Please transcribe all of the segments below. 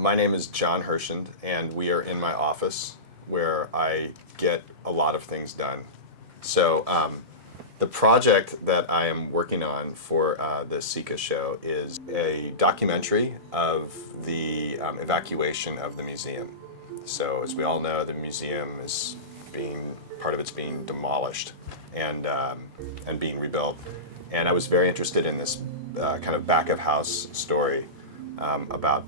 My name is Jonn Herschend, and we are in my office where I get a lot of things done. So the project that I am working on for the Sika show is a documentary of the evacuation of the museum. So as we all know, the museum is part of it's being demolished and being rebuilt. And I was very interested in this kind of back of house story about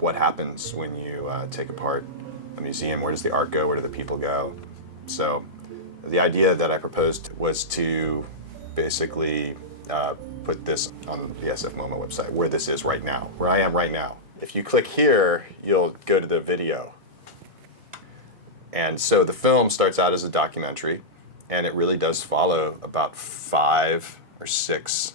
what happens when you take apart a museum. Where does the art go? Where do the people go? So the idea that I proposed was to basically put this on the SFMOMA website, where this is right now, where I am right now. If you click here, you'll go to the video. And so the film starts out as a documentary, and it really does follow about 5 or 6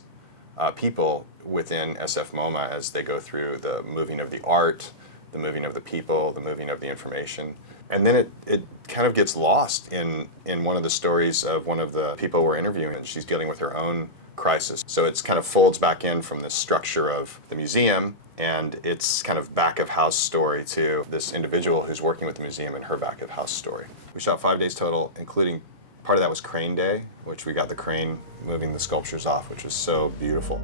people within SFMOMA as they go through the moving of the art, the moving of the people, the moving of the information. And then it kind of gets lost in one of the stories of one of the people we're interviewing, and she's dealing with her own crisis. So it's kind of folds back in from the structure of the museum, and it's kind of back of house story to this individual who's working with the museum and her back of house story. We shot 5 days total, including part of that was crane day, which we got the crane moving the sculptures off, which was so beautiful.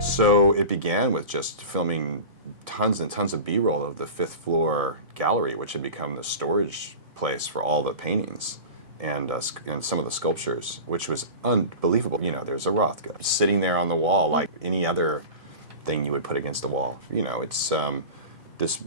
So it began with just filming tons and tons of B-roll of the 5th floor gallery, which had become the storage place for all the paintings and some of the sculptures, which was unbelievable. You know, there's a Rothko sitting there on the wall like any other thing you would put against the wall. You know, it's this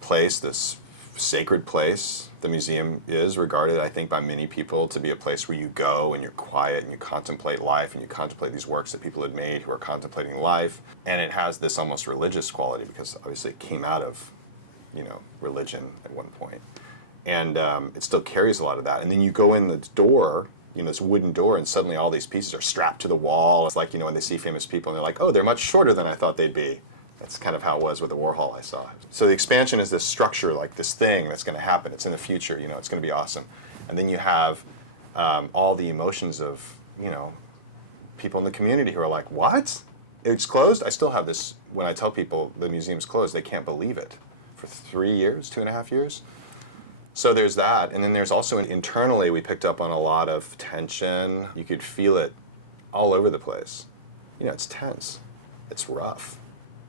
place, this sacred place. The museum is regarded, I think, by many people to be a place where you go and you're quiet and you contemplate life and you contemplate these works that people had made who are contemplating life. And it has this almost religious quality because obviously it came out of, you know, religion at one point. And it still carries a lot of that. And then you go in the door, you know, this wooden door, and suddenly all these pieces are strapped to the wall. It's like, you know, when they see famous people and they're like, oh, they're much shorter than I thought they'd be. That's kind of how it was with the Warhol I saw. So the expansion is this structure, like this thing that's going to happen. It's in the future, you know, it's going to be awesome. And then you have all the emotions of, you know, people in the community who are like, what? It's closed? I still have this, when I tell people the museum's closed, they can't believe it. For 3 years, 2.5 years. So there's that. And then there's also, internally, we picked up on a lot of tension. You could feel it all over the place. You know, it's tense. It's rough.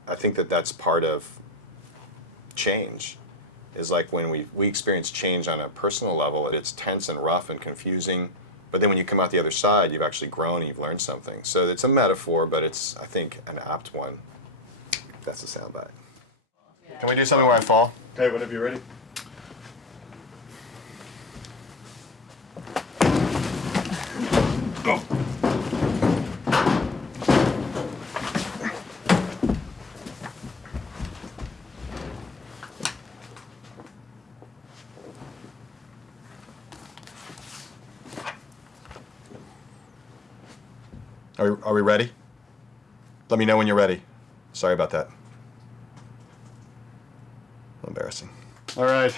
I think that that's part of change, is like when we experience change on a personal level, it's tense and rough and confusing, but then when you come out the other side, you've actually grown and you've learned something. So it's a metaphor, but it's, I think, an apt one. That's a soundbite. Can we do something where I fall? Okay, whenever you're ready. Go. Are we ready? Let me know when you're ready. Sorry about that. Embarrassing. All right.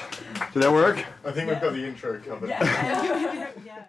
Did that work? I think we've got the intro covered. Yeah.